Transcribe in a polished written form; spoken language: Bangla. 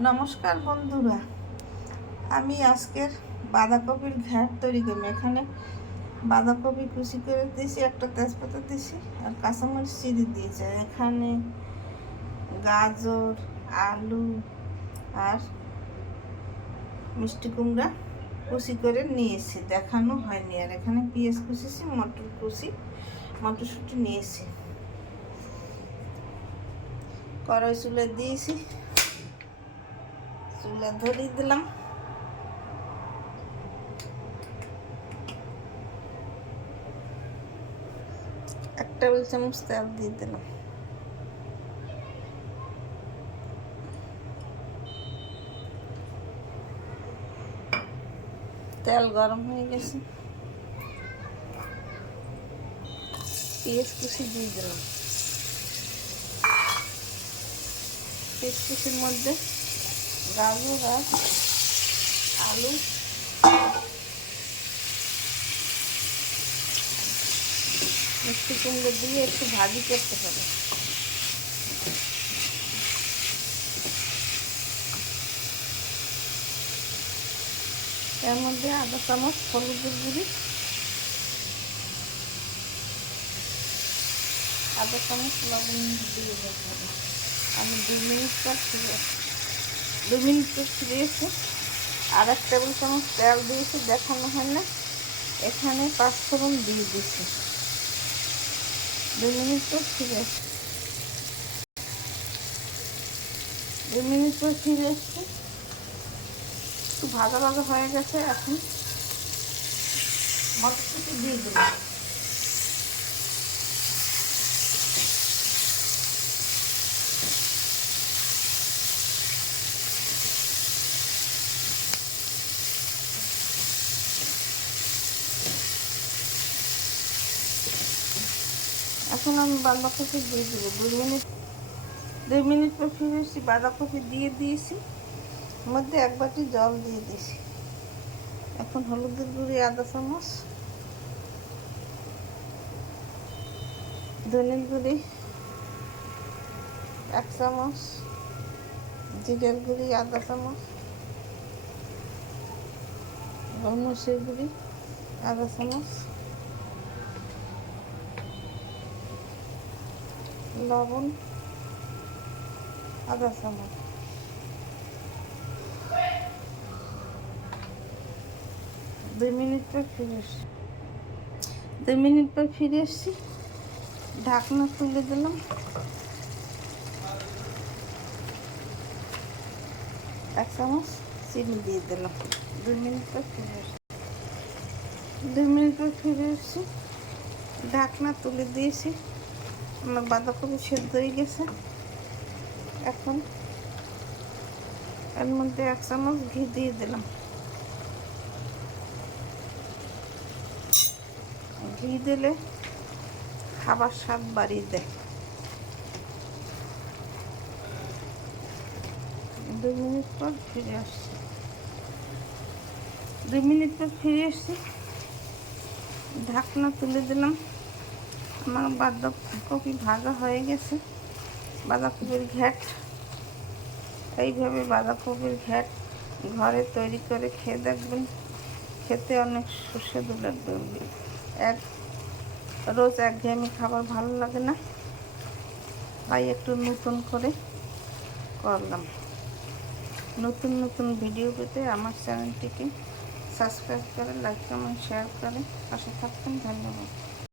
নমস্কার বন্ধুরা, আমি আজকের বাঁধাকপির ঘ্যাট তৈরি করব। এখানে বাঁধাকপি কুচি করে দিয়েছি, একটা তেজপাতা দিয়েছি আর কাঁচামরিচ চিড়ে দিয়েছি। এখানে গাজর, আলু আর মিষ্টি কুমড়া কুচি করে নিয়েছি, দেখানো হয়নি। আর এখানে পেঁয়াজ কুচিছি, মটর কুচি, মটরশুঁটি নিয়েছি। কড়াই চুলে দিয়েছি, চুলা ধরিয়ে দিলাম। এক টেবিল চামচ তেল দিয়ে দিলাম। তেল গরম হয়ে গেছে, পেঁয়াজ কুচি দিয়ে দিলাম। পেঁয়াজ কুচির মধ্যে গাজর আর আলু, মিষ্টি কুমড়ো দিয়ে একটু ভাজি করতে হবে। এর মধ্যে আধা চামচ হলুদের গুঁড়ি, আধা চামচ লবণ দিয়ে দিতে হবে। আমি 2 মিনিট পর ফিরে এসে আর 1 টেবিল চামচ তেল দিয়েছি, দেখানো হয় না। এখানে 5 ফোড়ন দিয়ে দিয়েছি। 2 মিনিট পর ফিরে এসে 2 মিনিট পর ফিরে এসছি, একটু ভাজা ভাজা হয়ে গেছে। এখন মটরশুঁটি দিয়ে দিলাম। এখন আমি বাঁধাকপি দিয়ে দেবো। 2 মিনিট পর ফিরে এসেছি, বাঁধাকপি দিয়ে দিয়েছি, মধ্যে 1 বাটি জল দিয়ে দিয়েছি। এখন হলুদের গুঁড়ি আধা চামচ, ধনের গুঁড়ি 1 চামচ, জিরের গুঁড়ি আধা চামচ, মরিচের গুঁড়ি আধা চামচ, লবণ আধা চামচ। 2 মিনিট পর ফিরে এসছি 2 মিনিট পর ফিরে এসছি, ঢাকনা তুলে দিলাম। 1 চামচ চিনি দিয়ে দিলাম। 2 মিনিট পর ফিরে এসছি 2 মিনিট পর ফিরে এসছি, ঢাকনা তুলে দিয়েছি। আমার বাঁধাকপি সেদ্ধ হয়ে গেছে। এখন এর মধ্যে 1 চামচ ঘি দিয়ে দিলাম। ঘি দিলে খাবার স্বাদ বাড়িয়ে দেয়। 2 মিনিট পর ফিরে আসছি 2 মিনিট পর ফিরে এসছি, ঢাকনা তুলে দিলাম। আমার বাঁধাকপি ভাজা হয়ে গেছে। বাঁধাকপির ঘ্যাট, এইভাবে বাঁধাকপির ঘ্যাট ঘরে তৈরি করে খেয়ে দেখবেন, খেতে অনেক সুস্বাদু লাগবে। রোজ একঘেয়েমি খাবার ভালো লাগে না, তাই একটু নতুন করে করলাম। নতুন নতুন ভিডিও পেতে আমার চ্যানেলটিকে সাবস্ক্রাইব করে, লাইক, কমেন্ট, শেয়ার করে পাশে থাকবেন। ধন্যবাদ।